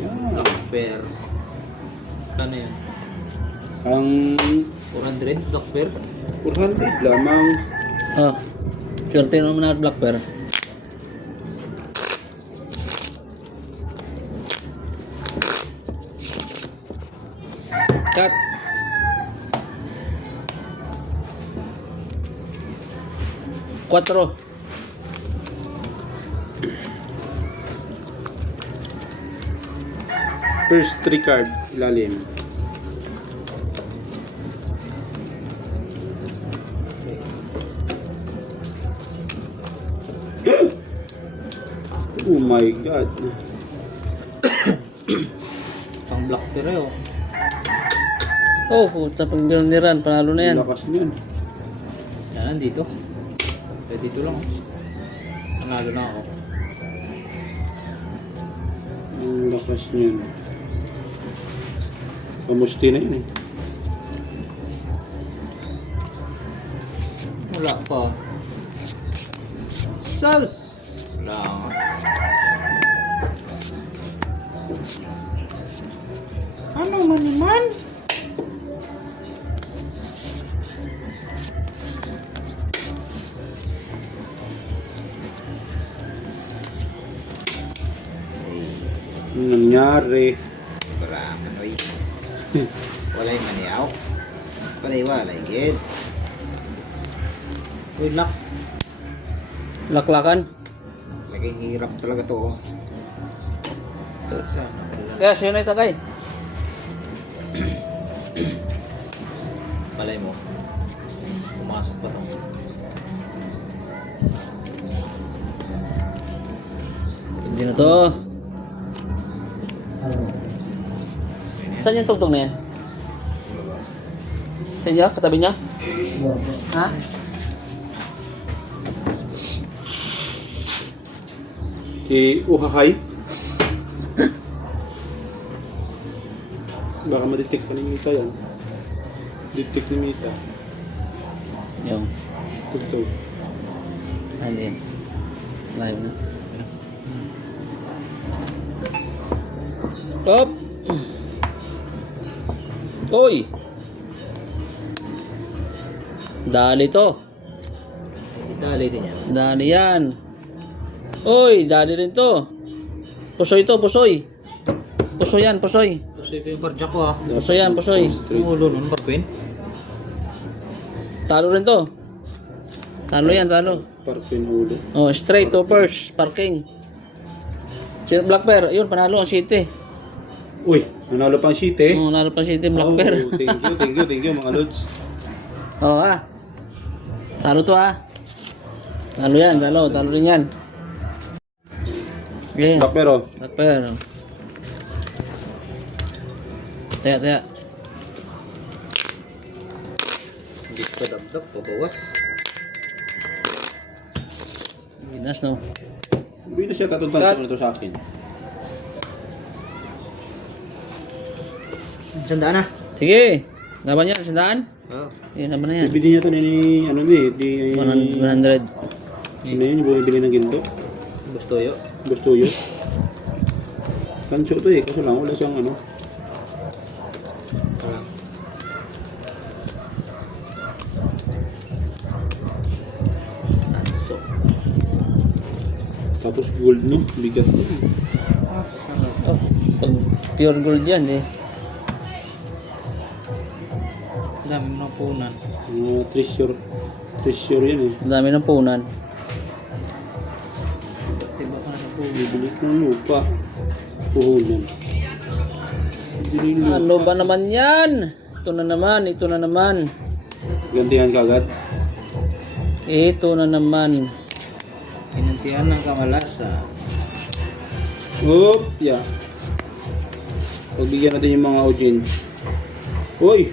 Yan. Black Bear. Kano yun? Ang 400 Black Bear? 400 lamang. Oh. Swerte naman na Black Bear. Cut. Cuatro. First 3 card, ilalim. Oh my God. Pang Black Bear eh oh. Oh, puta pag binuniran, panalo na yan. Lakas niyan. Yan, nandito. Kaya dito lang oh. Panalo na ako. Ang lakas niyan. Kamusti na yun eh. Wala pa. Sauce! Wala nga. Ano man naman? Ano nangyari? Wala manoy. Walay maniaw. Walay gid. Uy, lock. Laklakan. Laging hirap talaga to oh. Sana. Kaya siya na itakay. Malay mo. Pumasok pa to. Hindi na to. Saan yung tugtog na yan? Sa inyo? Katabi niya? Ha? Si Uhakay. Baka ma-detect pa ni Mita yan. Detect ni Mita. Yung. Tugtog. Ah, hindi yan. Live na. Up! Uy! Dali to. Itali din yan. Dali yan. Uy! Dali rin to. Pusoy to, pusoy. Pusoy yan, pusoy. Kasi ito yung parjak ko ah. Pusoy yan, pusoy. Ang ulo nun, parpin. Talo rin to. Talo yan, talo. Parpin ulo. Oh, straight to first, parking. Si Black Bear, yun, panalo ang City. Uy, nanalo pang sheet eh. Oh, nanalo pa City, Black Oh, Bear. thank you mga lods. Oh, ah. Talo to, ah. Talo yan, talo rin yan. Okay. Black pero, Black Bear. Taya. Hindi ko dagdag, pabawas. Ginas, no? hindi na siya tatutang ito sa akin. Sandaan na. Sige. Laban yan, sandaan. Oo. Yun, laban na yan. Ibili niya ito ni, ano di, 100. ano yun, bumibili ng ginto. Gusto yun. Gusto yun. Kanso ito eh, kaso lang wala siyang ano. Tanso. Tapos gold no, bigat to. Oh, pag pure gold yan, eh. Dami mo ng punan. Treasure yan eh. Ang dami ng punan. Tiba ka na sa punan. Bibili ng lupa. Puhunan. Bibili ng lupa. Ano ba naman yan? Ito na naman. Gantihan ka agad. Ito na naman. Pinantihan ng kamalasan. Oop, yeah. Pagbigyan natin yung mga Ojin. Uy!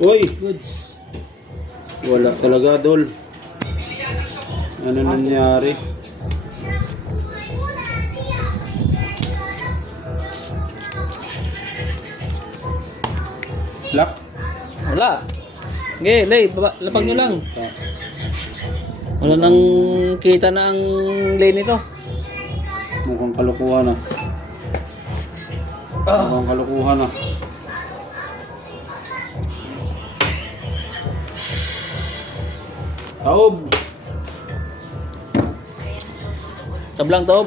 Uy! Goods. Wala talaga, Dol. Ano nangyari? Lock? Wala. Okay, lay, lapag nyo lang. Wala nang kita na ang lane nito. Mukhang kalokohan na. Ang kalukuhan ah. Taob! Tablang Tob.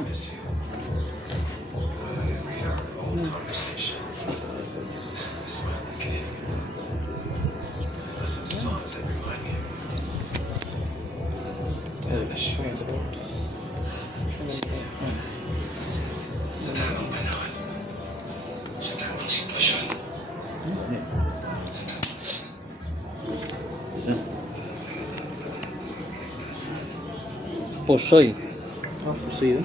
Pusoy. Oh, gusto yun.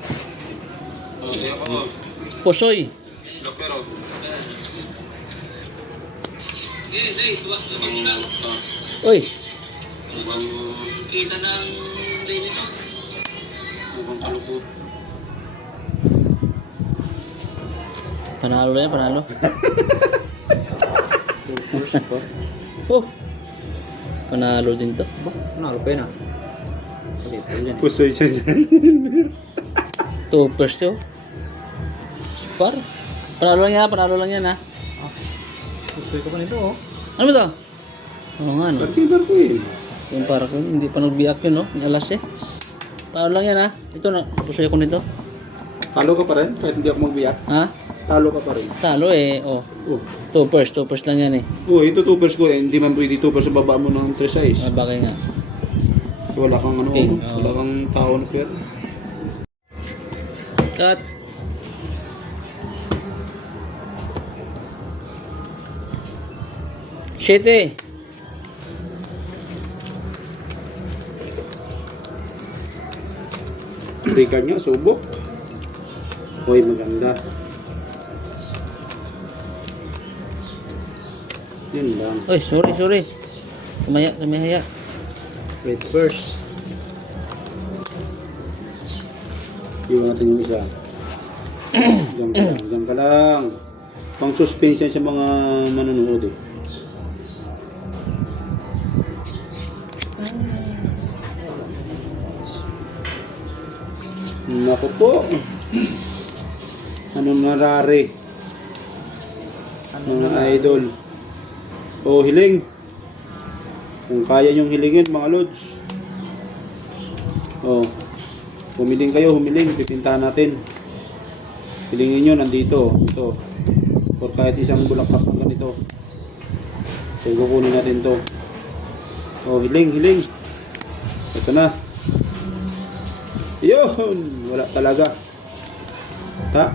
Pusoy. Uy, Kita ng day nito. Mukhang kalupot. panalo yan, panalo. First pa. Oh, panalo din to. Ba? Nalo pa yun ah. Sige, pwede yan. Pusoy siya dyan. 2 first yun. Spar. Panalo lang yan ha. Gusto ko pa nito oh. Ano ba to? Oo nga no. Partibar ko eh. Yung para ko, hindi pa nagbiyak yun no. Yung alas eh. Panalo lang yan ha. Ito na, pusoy ko nito. Talo ka pa rin, kahit hindi ako magbiyak. Ha? Talo ka pa rin. Talo eh. Oh. Oh. 2 first lang yan eh. Oh, ito tupers ko eh. Hindi man pwede tupers sa baba mo ng 3 size. Ah, bagay nga. Wala kang ano, King, wala kang tao na pera. Cut. Siete. Rika niya, subok. Hoy, maganda. Yun lang. Uy, sorry. Tumaya. Wait, first. Iwan natin yung isa. Diyan ka lang. Pang suspense yan sa mga manonood eh. Naku po. Anong narari? Mga idol. O hiling. Kung kaya nyong hilingin mga lods. O. Humiling kayo, humiling. Pipintahan natin. Hilingin nyo, nandito. Ito. Or kahit isang bulaklak ng ganito. So, kukunin natin to. O, hiling. Ito na. Yun! Wala talaga. Ta.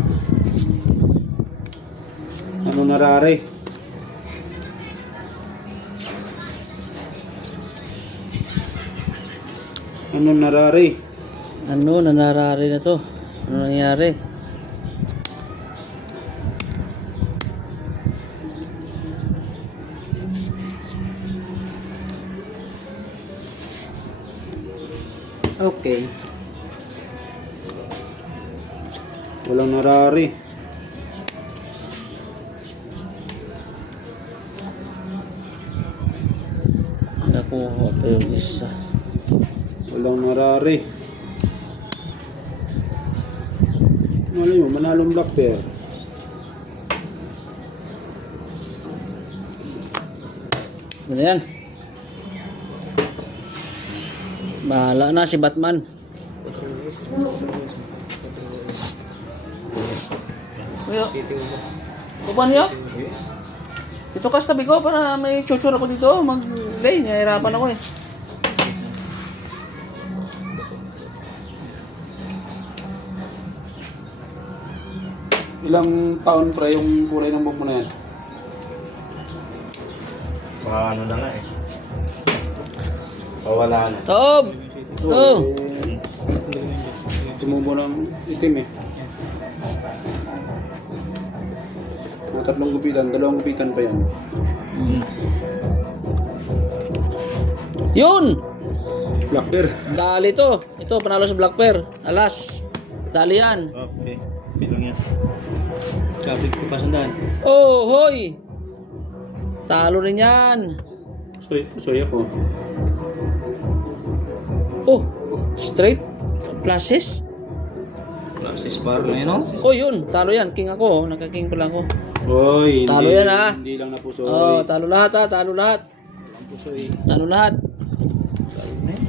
Ano narari? Ano narari? Ano, nanarari na to? Ano nangyari? Okay. Walang narari. Nakuha pa yung isa. Walang narari. Malay mo, manalong black pair. Ano yan? Bahala na si Batman. Ayo. Bukan niyo? Dito ka sa tabi ko para may chuchur ako dito. Mag-lay. Nahirapan ako eh. Ilang taon pa yung kulay ng buhok mo na yan? Mga ano na nga eh. Pawala na. Tob! Ito! Tumubo ng itim eh. Mga 3 gupitan, 2 gupitan pa yan. Yun! Black bear. Dali to. Ito, panalo sa Black Bear. Alas. Dali yan. Okay. Bilang yan. Kapit ko pa sandaan. Oh, hoy! Talo rin yan. Soy ako. Oh, straight. Pluses. Francis Sparrow na yun, no? Oh, yun. Talo yan. King ako. Nagka-king pala ako. Oy, Talo yan, ha? Hindi lang napusoy. Oh, talo lahat ha. Talo lahat. Walang puso eh. Talo lahat. Talo na yun.